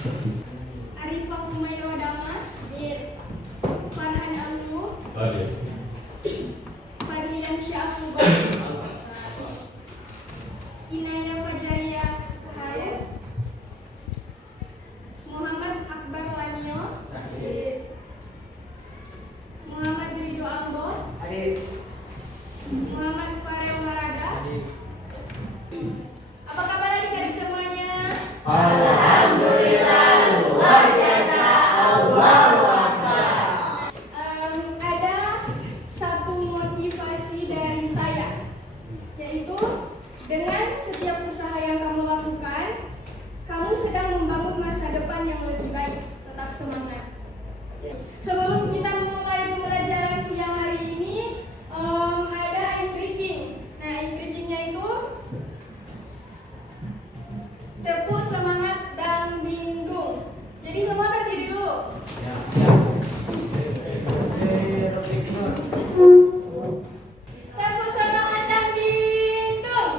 Arifah Humayra Dama. Farhan Amnu. Fadlian Syafruba. Inaya Fajaria Kahaya. Muhammad Akbar Lanio. Muhammad Ridho Ambo. Muhammad Farel Marada. Apa kabar adik-adik semuanya? Alhamdulillah, luar biasa. Allahu Akbar. Ada satu motivasi dari saya, yaitu dengan setiap usaha yang kamu lakukan, kamu sedang membangun masa depan yang lebih baik. Tetap semangat. Sebelum kita memulai pembelajaran siang hari ini, ada ice breaking. Nah, ice breakingnya itu tepuk semangat dan dingdung. Jadi semua berdiri dulu. Tepuk semangat dan dingdung.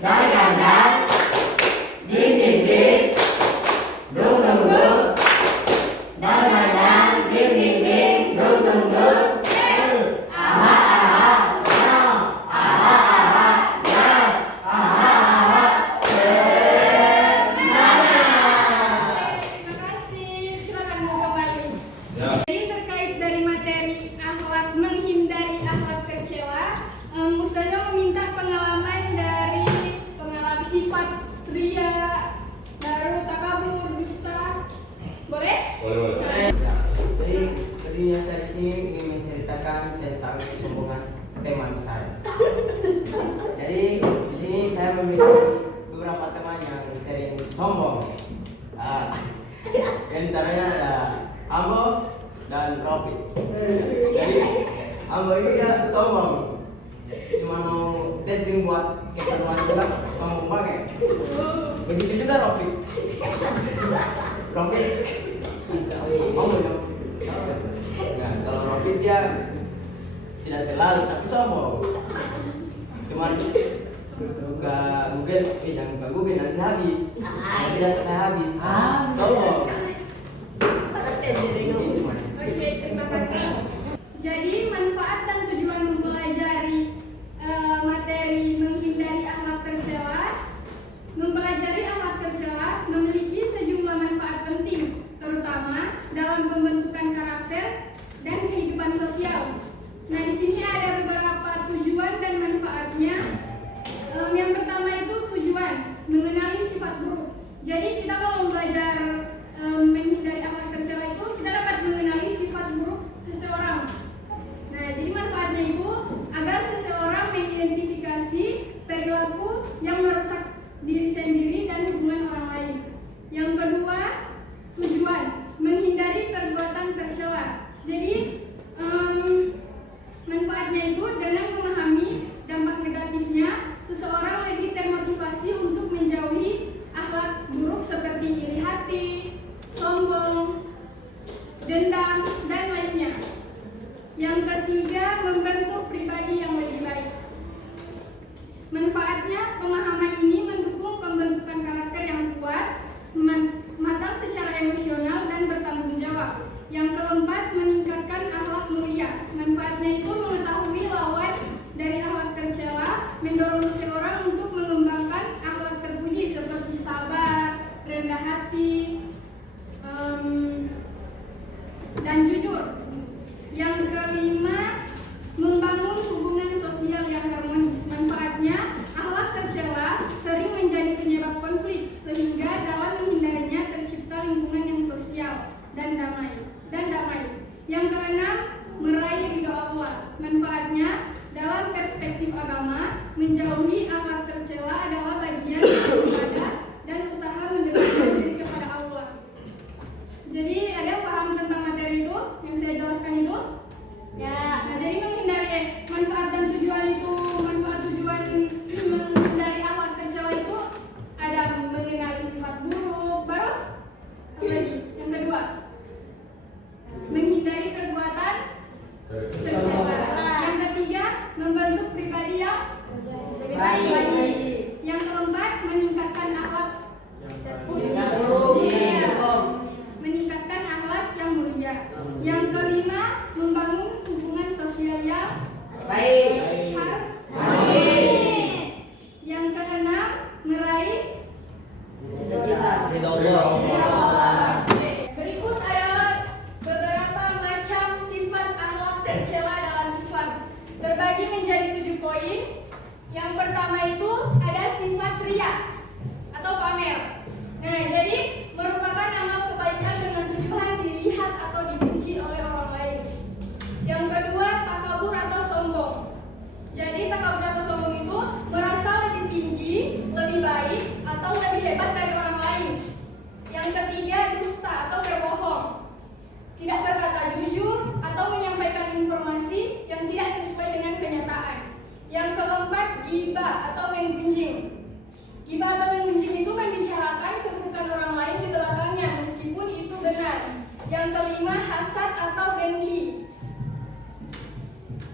Dan ding ding ding, dung dung dung. Dan ding ding ding, dung dung dung. Aha aha, now. Aha aha, now. Aha aha, semangat. Terima kasih. Silakan mau kembali. Jadi terkait dari materi akhlak menghindari akhlak tercela, Ustazah meminta pengalaman dari pengalaman sifat ria, baru takabur, dusta. Boleh? Boleh. Jadi tadinya saya di sini ingin menceritakan tentang kesombongan teman saya. Jadi di sini saya memiliki beberapa teman yang sering sombong. Yang antaranya ada Ambo dan Robi. Jadi Ambo ini dia sombong. Cuma mau testing buat keperluan bilang kamu pakai. Begitu juga Robi. Robi. Ambo yang. Nah, kalau Robi dia tidak terlalu tapi sombong. Cuman buka Google, jangan buka Google nanti habis. Tidak saya habis. Sombong. Oke, terima kasih. Jadi manfaat dan tujuan mempelajari materi menghindari akhlak tercela. Mempelajari akhlak tercela memiliki sejumlah manfaat penting, terutama dalam pembentukan karakter dan kehidupan sosial. Nah, di sini ada beberapa tujuan dan manfaatnya. Yang pertama itu tujuan mengenali sifat buruk. Jadi kita kalau belajar menghindari akhlak tercela itu kita dapat mengenali sifat buruk seseorang. ridho Allah. Berikut adalah beberapa macam sifat akhlak tercela dalam Islam. Terbagi menjadi 7 poin. Yang pertama itu ada sifat riya atau pamer. Nah, jadi merupakan amal kebaikan dengan tujuan dilihat atau dipuji oleh orang lain. Yang kedua, takabur atau sombong. Jadi takabur atau sombong itu merasa lebih tinggi, lebih baik, atau lebih hebat dari orang lain. Yang ketiga, dusta atau berbohong. Tidak berkata jujur atau menyampaikan informasi yang tidak sesuai dengan kenyataan. Yang keempat, ghibah atau menggunjing. Ghibah atau menggunjing itu membicarakan keburukan orang lain di belakangnya meskipun itu benar. Yang kelima, hasad atau dengki.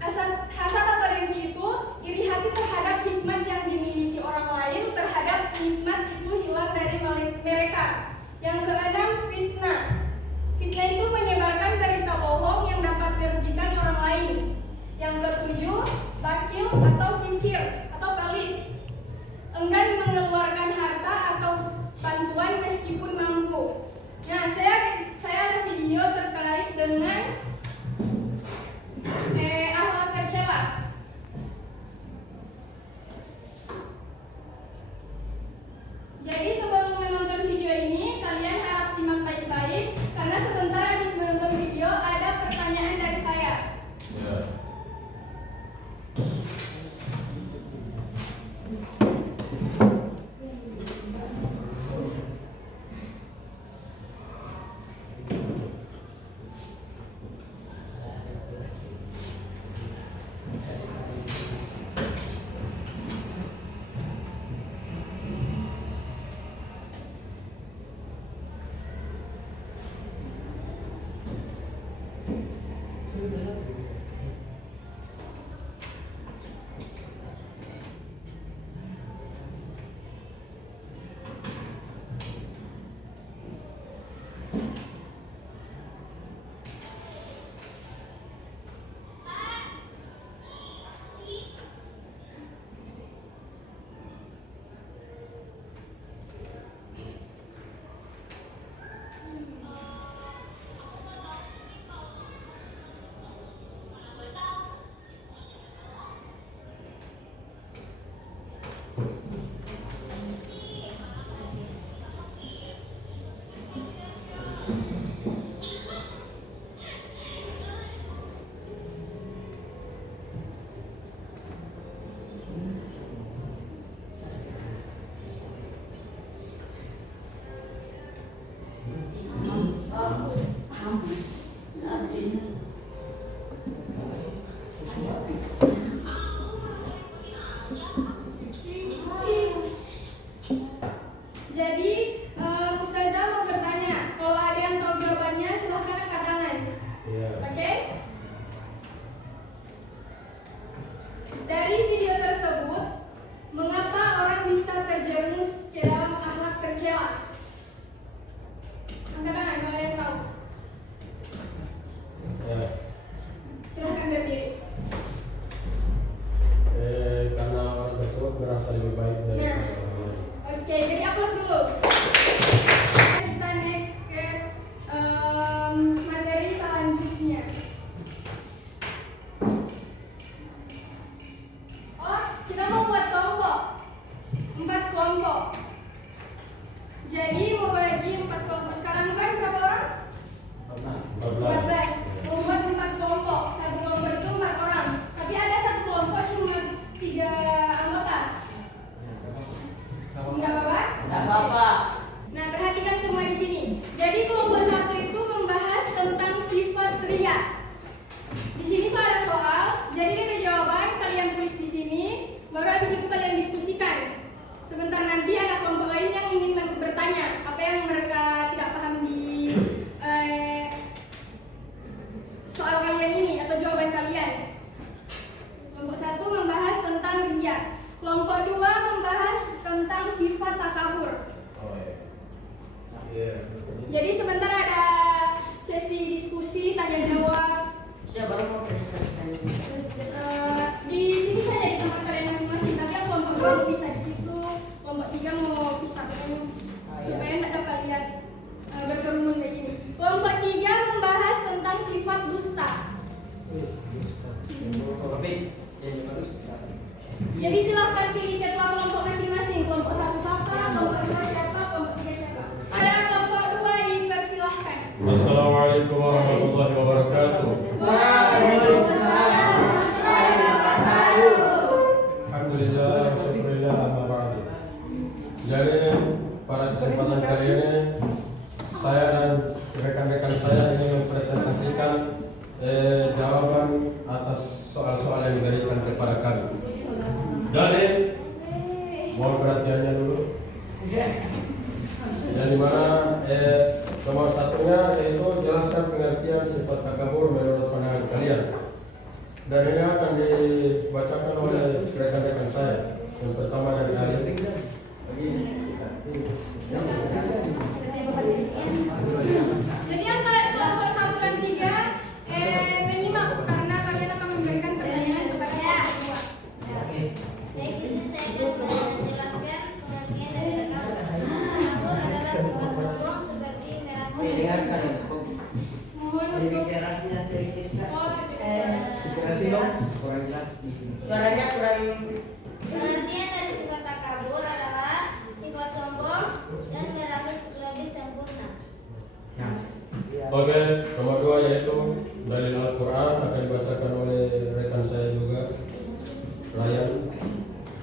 Hasad atau dengki itu iri hati terhadap hikmat yang dimiliki orang lain terhadap hikmat itu hilang dari mereka. Yang keenam, fitnah. Fitnah itu menyebarkan berita bohong yang dapat merugikan orang lain. Yang ketujuh, bakil atau kikir atau pelit. Enggan mengeluarkan harta atau bantuan meskipun mampu. Nah, saya ada video terkait dengan akhlak tercela. Jadi sebelum menonton video ini, kalian harap simak baik-baik karena sebentar habis menonton video ada pertanyaan dari saya. Jadi, Ustazah mau bertanya. Kalau ada yang tahu jawabannya, silahkan angkat tangan. Oke? Dari video tersebut, mengapa orang bisa terjerumus ke dalam akhlak tercela? Angkat tangan kalau yang tahu. Silahkan berdiri. Karena orang tersebut merasa lebih baik dari Nah. orang lain. Oke, jadi aplaus dulu. Kita next ke materi selanjutnya. Oh, kita mau buat kelompok. 4 kelompok. Jadi mau bagi 4 kelompok. Sekarang kan berapa orang? 14. Mau buat 4 kelompok. Satu kelompok itu 4 orang. Tapi ada satu kelompok cuma 3 anggota. Enggak apa-apa? Tidak apa-apa. Nah, perhatikan semua di sini. Jadi kelompok 1 itu membahas tentang sifat riya. Di sini ada soal. Jadi DP jawaban kalian tulis di sini. Baru habis itu kalian diskusikan. Sebentar nanti ada kelompok lain yang ingin bertanya apa yang mereka tidak paham di soal kalian ini atau jawaban kalian. Kelompok 1 membahas tentang riya. Kelompok 2 membahas tentang sifat takabur. Jadi sebentar Assalamualaikum warahmatullahi wabarakatuh. Waalaikumsalam warahmatullahi wabarakatuh. Alhamdulillah, syukurillah, amma ba'du. Jadi pada kesempatan kali ini saya dan rekan-rekan saya ingin mempresentasikan jawaban atas soal-soal yang diberikan kepada kami. Jadi mohon perhatiannya dulu. Yang dimana nomor satunya yaitu jelaskan pengertian sifat takabur menurut pandangan kalian. Dan ini akan dibacakan oleh rekan-rekan saya. Yang pertama dari Ali. Jadi yang kelompok 1 dan 3 menyimak karena kalian akan memberikan pertanyaan kepada kelompok 2. Baik, di sini saya akan menjelaskan pengertian dari takabur. Takabur adalah sifat sombong seperti merasa Dengarkan ya. Mohon untuk Literasinya sedikit. literasi dong. Kurang jelas. Suaranya kurang. Pengertian dari sifat takabur adalah sifat sombong dan merasa lebih sempurna. Oke, nomor 2 yaitu dalil Al-Quran akan dibacakan oleh rekan saya juga, Ryan.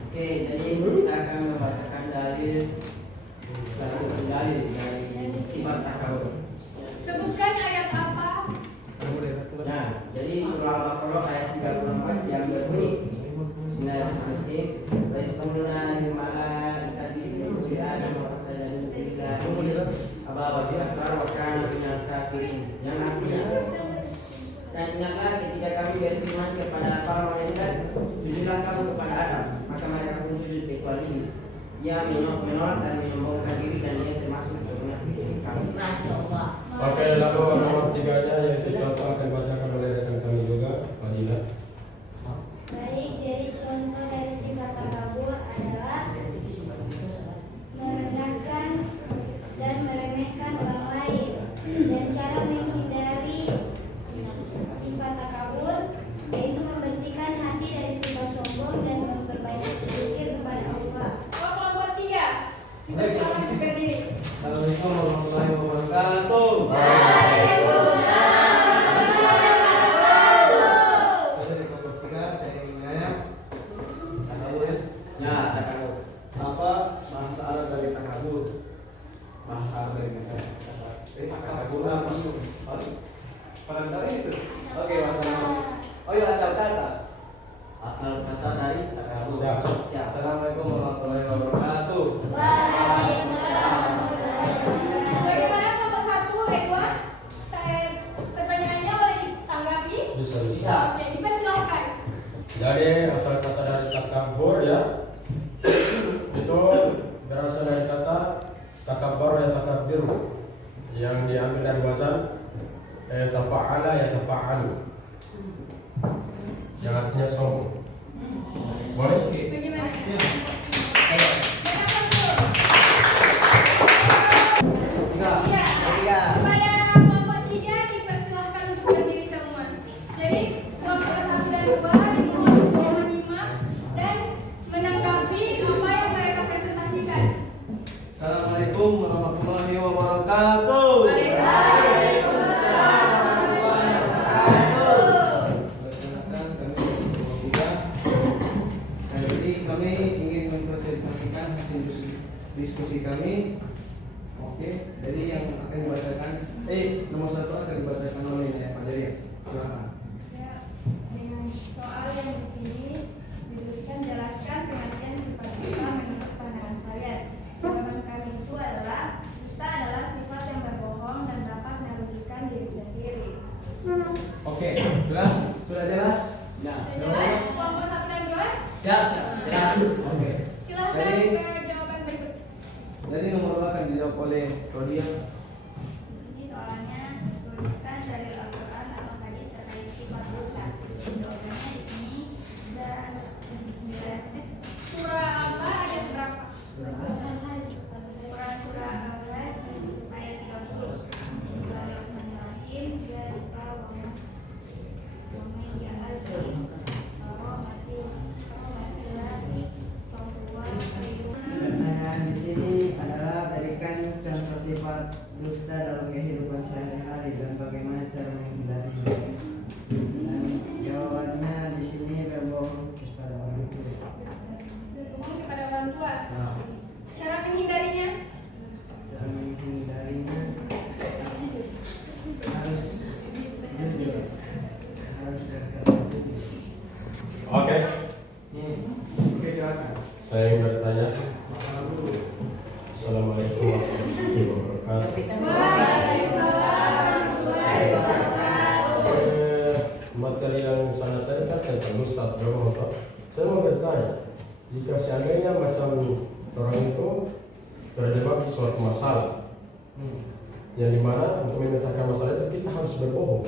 Oke, jadi saya akan membacakan dalil dari sifat takabur. sebutkan ayat apa? Nah, jadi surah Al-Baqarah ayat 34 yang berbunyi Bismillahirrahmanirrahim. Wa yasquluna lil malaikati isjudu li Adam wa sajadu illa iblis aba wa astakbara wa kana minal kafirin. Yang artinya, dan ingatlah ketika kami berfirman kepada para malaikat, sujudlah kamu kepada Adam, maka mereka pun sujud kecuali iblis. Ia menolak dan menyombongkan diri dan ia termasuk golongan kami. Masya Allah. Oke, lalu nomor 3-nya yaitu contoh akan dibacakan oleh rekan kami juga, Fadila. Baik, jadi contoh dari sifat takabur adalah merendahkan dan meremehkan orang lain. Dan cara menghindari sifat takabur yaitu membersihkan hati dari sifat sombong dan memperbaiki zikir kepada Allah. Oh, kelompok 3 dipersilakan berdiri. Assalamualaikum warahmatullahi wabarakatuh. Nah, takabur. Apa bahasa Arab dari takabur? Bahasa Arab dari takabur apa? Perantara itu. Oke, bahasa Arab. Oh iya, asal kata. Asal kata dari takabur. Siap. Assalamualaikum warahmatullahi wabarakatuh. Bagaimana kelompok 1, Edward? Pertanyaannya boleh ditanggapi? Bisa. Oke, dipersilakan. Jadi asal kata dari takabur ya, itu berasal dari kata takabur ya takabir, yang diambil dari wazan tafa'ala ya tafa'alu, yang artinya sombong. Boleh? Bagaimana? Iya. Kepada kelompok 3 dipersilakan untuk berdiri semua. Jadi kelompok 1 dan 2 dimohon untuk menyimak dan menanggapi apa yang mereka presentasikan. Assalamualaikum warahmatullahi wabarakatuh. Jadi kami ingin mempresentasikan hasil diskusi kami. Oke, jadi yang akan dibacakan nomor 1 akan dibacakan oleh Pak Jaya. Silakan. Ya, dengan soal yang di sini dituliskan jelaskan pengertian sifat dusta menurut pandangan kalian. Jawaban kami itu adalah dusta adalah sifat yang berbohong dan dapat merugikan diri sendiri. Oke, sudah jelas? Sudah jelas? Kelompok 1 dan 2? Siap, jelas. Oke. Silahkan Jadi- ke jawaban berikut. Jadi nomor 2 akan dijawab oleh Rodia. Di soalnya tuliskan dari Al-Quran atau hadis terkait sifat dosa. Jawabannya di sini dan Surah apa ayat berapa? Quran surah Al-Baqarah ayat 30. Bismillahirrahmanirrahim. Ya lupa wa man ya'al Pertanyaan di sini adalah berikan contoh sifat dusta dalam kehidupan sehari-hari. Waalaikumsalam warahmatullahi wabarakatuh. Materi yang saya tadi kan tentang Ustaz Domo. Saya mau bertanya, jika seandainya macam orang itu terjebak di suatu masalah, yang dimana untuk memecahkan masalah itu kita harus berbohong.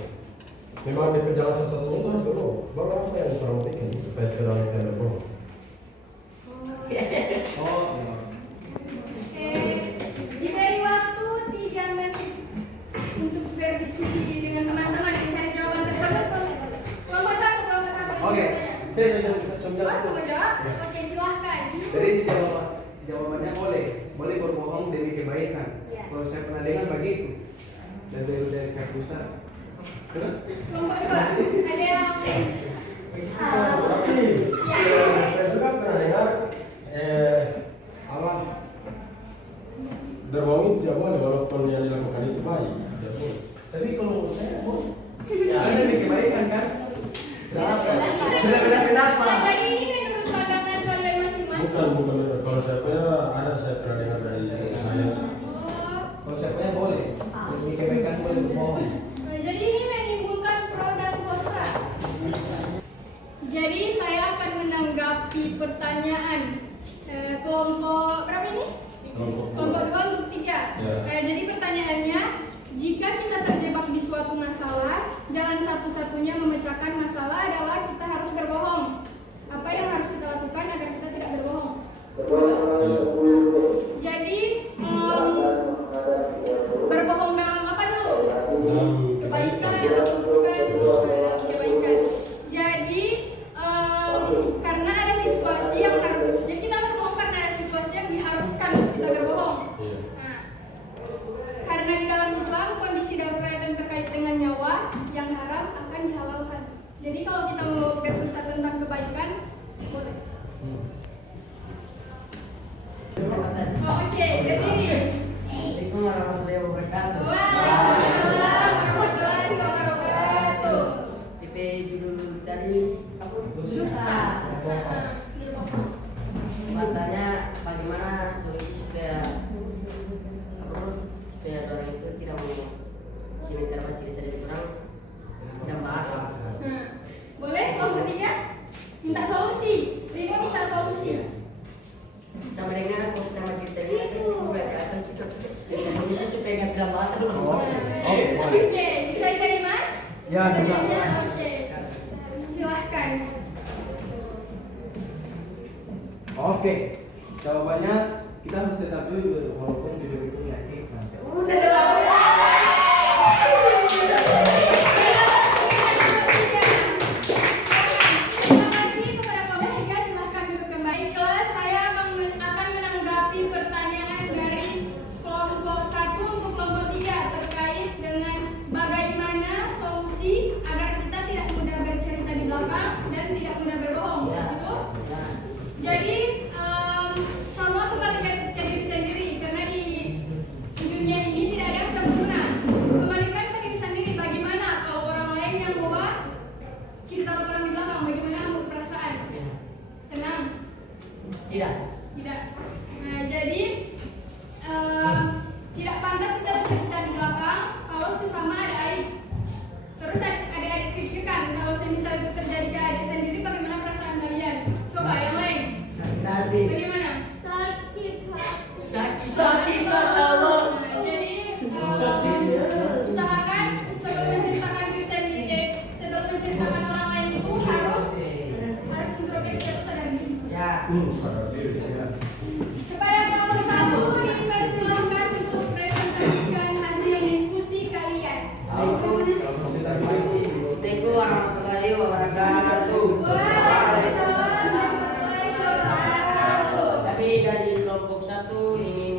Memang di perjalanan satu-satunya itu harus berbohong. Baru apa yang orang bikin supaya tidak berbohong? Diberi waktu 3 menit untuk berdiskusi dengan teman-teman yang cari jawaban tersebut. Kelompok satu. Oke. Saya Oh, semua jawab? Oke, silahkan. Jadi jawabannya boleh berbohong demi kebaikan. Kalau saya pernah dengar begitu dan dari saya pusat. Kelompok 2, ada yang Tapi saya juga pernah dengar Allah berbohong itu tidak boleh walaupun yang dilakukan itu baik. Tidak boleh. Tapi kalau saya boleh. Ya, demi kebaikan kan. Benar-benar Nah, jadi ini menurut pandangan kalian masing-masing. Bukan. Kalau saya pernah dengar dari saya. konsepnya boleh. Demi kebaikan boleh berbohong. Nah, jadi ini menimbulkan pro dan kontra. Jadi saya akan menanggapi pertanyaan kelompok berapa ini? Kelompok 2 untuk 3. Ya. Jadi pertanyaannya, jika kita terjebak di suatu masalah, jalan satu-satunya memecahkan masalah adalah kita harus berbohong. Apa yang harus kita lakukan agar kita tidak berbohong? Jadi berbohong dalam apa dulu? Kebaikan atau bukan? Kebaikan. Jadi karena ada situasi yang harus, jadi kita berbohong karena ada situasi yang diharuskan untuk kita berbohong. Nah, karena di dalam Islam kondisi darurat dan terkait dengan nyawa yang haram akan dihalalkan. Jadi kalau kita mau berdusta tentang kebaikan, boleh. Oh, oke, berdiri. Assalamualaikum warahmatullahi wabarakatuh. Waalaikumsalam warahmatullahi wabarakatuh. DP judul tadi apa? Dusta. Matanya bagaimana solusi supaya orang itu tidak mau cerita dari orang yang bakal. Boleh kelompok 3 minta solusi. Ridho minta solusi. Sama dengan aku kita mau cerita itu akan solusi supaya nggak drama terus. Oke, bisa diterima? Ya, bisa. Oke. Silahkan. Oke. Jawabannya kita harus tetap dulu walaupun video itu menyakitkan. Terima kasih kepada kelompok 3. Silahkan duduk kembali. Kelas saya akan menanggapi pertanyaan dari kelompok 1 untuk kelompok 3 terkait dengan bagaimana solusi agar kita tidak mudah bercerita di belakang dan tidak mudah berbohong. Betul? Jadi semua kembali ke diri sendiri karena di dunia ini tidak ada yang sempurna. Kembalikan ke diri sendiri bagaimana kalau orang lain yang bawa cerita orang di belakang, bagaimana kamu perasaan? Senang? Tidak. Tidak. Nah, jadi tidak pantas kita bercerita di belakang kalau sesama ada aib. Terus adik-adik pikirkan kalau semisal itu terjadi ke adik sendiri, bagaimana perasaan kalian? Coba yang lain. Bagaimana? Sakit Allah. Nah, jadi usahakan sebelum menceritakan diri sendiri, sebelum menceritakan orang lain itu harus introspeksi atau sadar diri. Ya. Sadar diri. Kepada kelompok 1 dipersilahkan untuk presentasikan hasil diskusi kalian. Assalamualaikum warahmatullahi wabarakatuh. Waalaikumsalam warahmatullahi wabarakatuh. Kami dari kelompok 1 ingin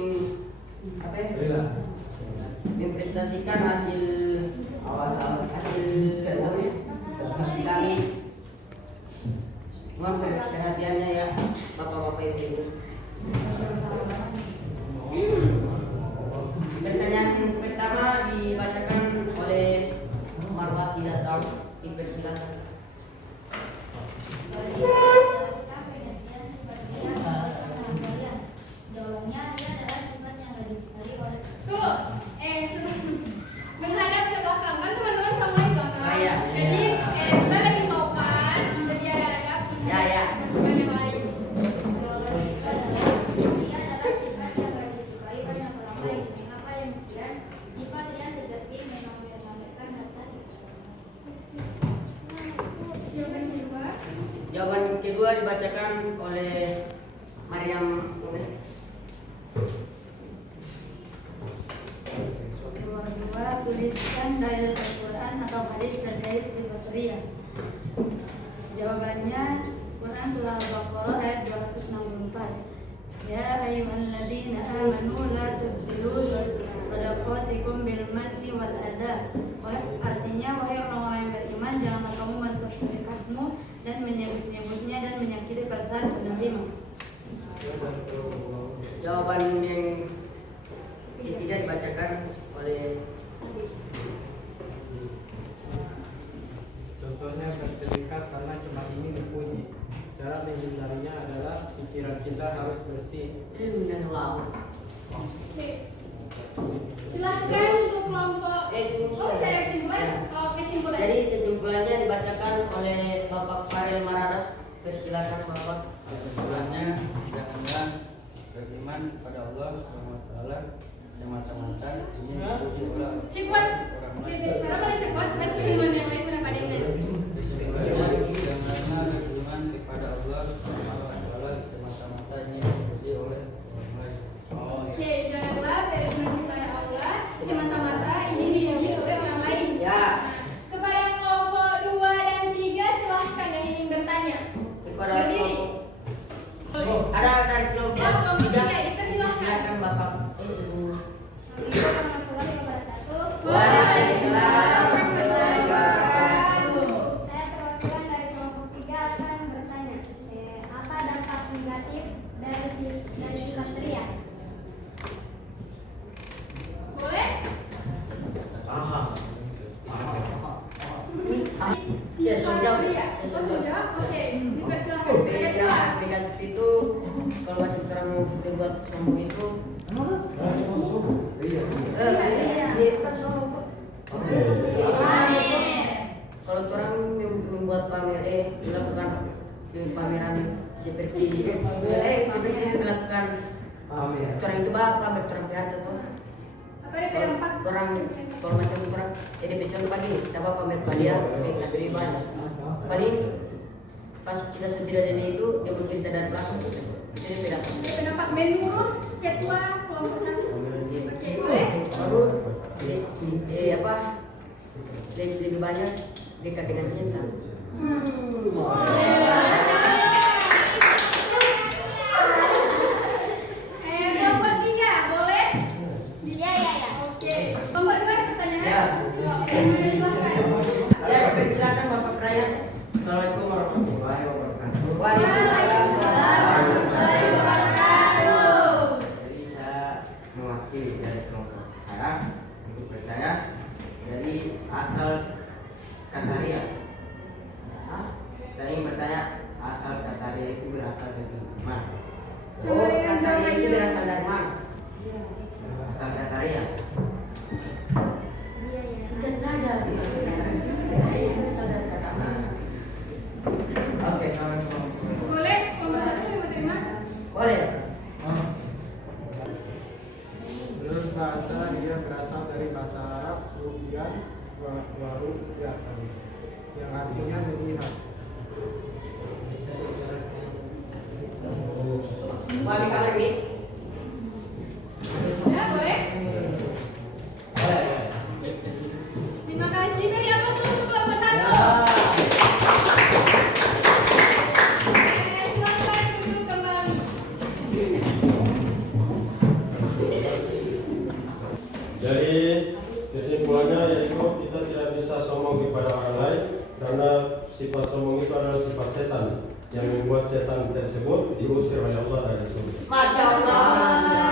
mempresentasikan hasil diskusi kami. Mohon perhatiannya ya, bapak-bapak ibu. Pertanyaan pertama dibacakan oleh Marwati datang, dipersilakan. Dolongnya adalah sifat yang harus dicari oleh Tuh, menghadap ke belakang. Kan teman-teman sama di belakang. Oh, iya. Jadi coba lebih sopan, jadi ada adab. Ya, ya. Teman yang lain. Jawaban itu adalah dia adalah sifat yang gak disukai banyak orang lain. Mengapa demikian? Sifatnya seperti memamerkan harta. Jawaban kedua. Jawaban kedua dibacakan oleh Maryam. Nomor 2, tuliskan dalil Al-Quran atau hadis terkait sifat ria. Jawabannya Quran surah Al-Baqarah ayat 264. Ya ayyuhalladzina amanu la tubtilu shadaqatikum bil manni wal adha. Artinya wahai orang-orang yang beriman, janganlah kamu merusak sedekahmu dan menyebut-nyebutnya dan menyakiti perasaan penerima. Jawaban yang ketiga dibacakan oleh Contohnya bersedekah karena cuma ingin dipuji. Cara menghindarinya adalah pikiran kita harus bersih. dan wow. Oke. Silahkan untuk kelompok. Oh, bisa ada kesimpulan? Ya. Oh, kesimpulan. Jadi kesimpulannya dibacakan oleh Bapak Farel Marada. Persilakan Bapak. Kesimpulannya, janganlah beriman kepada Allah SWT semata-mata ingin dipuji oleh Sekuat. orang Oke, lain. sekarang boleh sekuat. Sekarang kiriman yang lain udah pada yang Kesimpulannya, janganlah beriman kepada Allah SWT semata-mata ingin dipuji oleh orang lain. Oke, janganlah beriman kepada Allah semata-mata ingin dipuji oleh orang lain. Ya. Kepada kelompok 2 dan 3 silahkan yang ingin bertanya. Kepada Berdiri. Boleh. ada dari kelompok Ya, kelompok tiga. 3 dipersilahkan. Silakan Bapak. Warahmatullahi wabarakatuh. Waalaikumsalam warahmatullahi wabarakatuh. Saya perwakilan dari kelompok 3 akan bertanya, apa dampak negatif dari sifat ria? Boleh? Saya sudah jawab. Ria. Saya Oh, sudah sudah? Oke, dipersilahkan. Yang kedua. negatif itu kalau macam orang mau dibuat sombong itu dia bukan sombong kok. Kalau orang membuat pamer melakukan pameran seperti melakukan orang itu pamer orang PHT tuh Apa ada dampak? orang kalau macam orang jadi pecah pagi kita pamer dia beri banyak paling pas kita sudah jadi itu dia mau cerita dari belakang jadi beda. Pendapat menurut ketua kelompok 1. Oke, boleh? Baru apa lebih banyak dekat dengan setan. Kelompok 3, boleh? Ya. Oke. Kelompok 2 ada pertanyaan? Ya. Silahkan. Ya, silakan Bapak Raya. Assalamualaikum warahmatullahi wabarakatuh. Waalaikumsalam warahmatullahi wabarakatuh. Jadi saya mewakili dari kelompok saya untuk bertanya dari asal kata ria. Saya ingin bertanya asal kata ria itu berasal dari mana? Oh, kata dia itu berasal dari mana? Asal kata ria. Singkat saja. Kata dia itu berasal dari kata mana? Oke, assalamualaikum. Boleh? Kelompok 1 boleh menerima? Boleh. Menurut bahasa dia berasal dari bahasa Arab ru'yan wa ru'yatan yang artinya melihat. Wali kamar ini. Ya, boleh? Terima kasih. Beri aplaus untuk kelompok 1. Silakan duduk kembali. Jadi kesimpulannya yaitu kita tidak bisa sombong kepada orang lain karena sifat sombong itu adalah sifat setan yang membuat setan tersebut diusir oleh Allah dari surga. Masya Allah.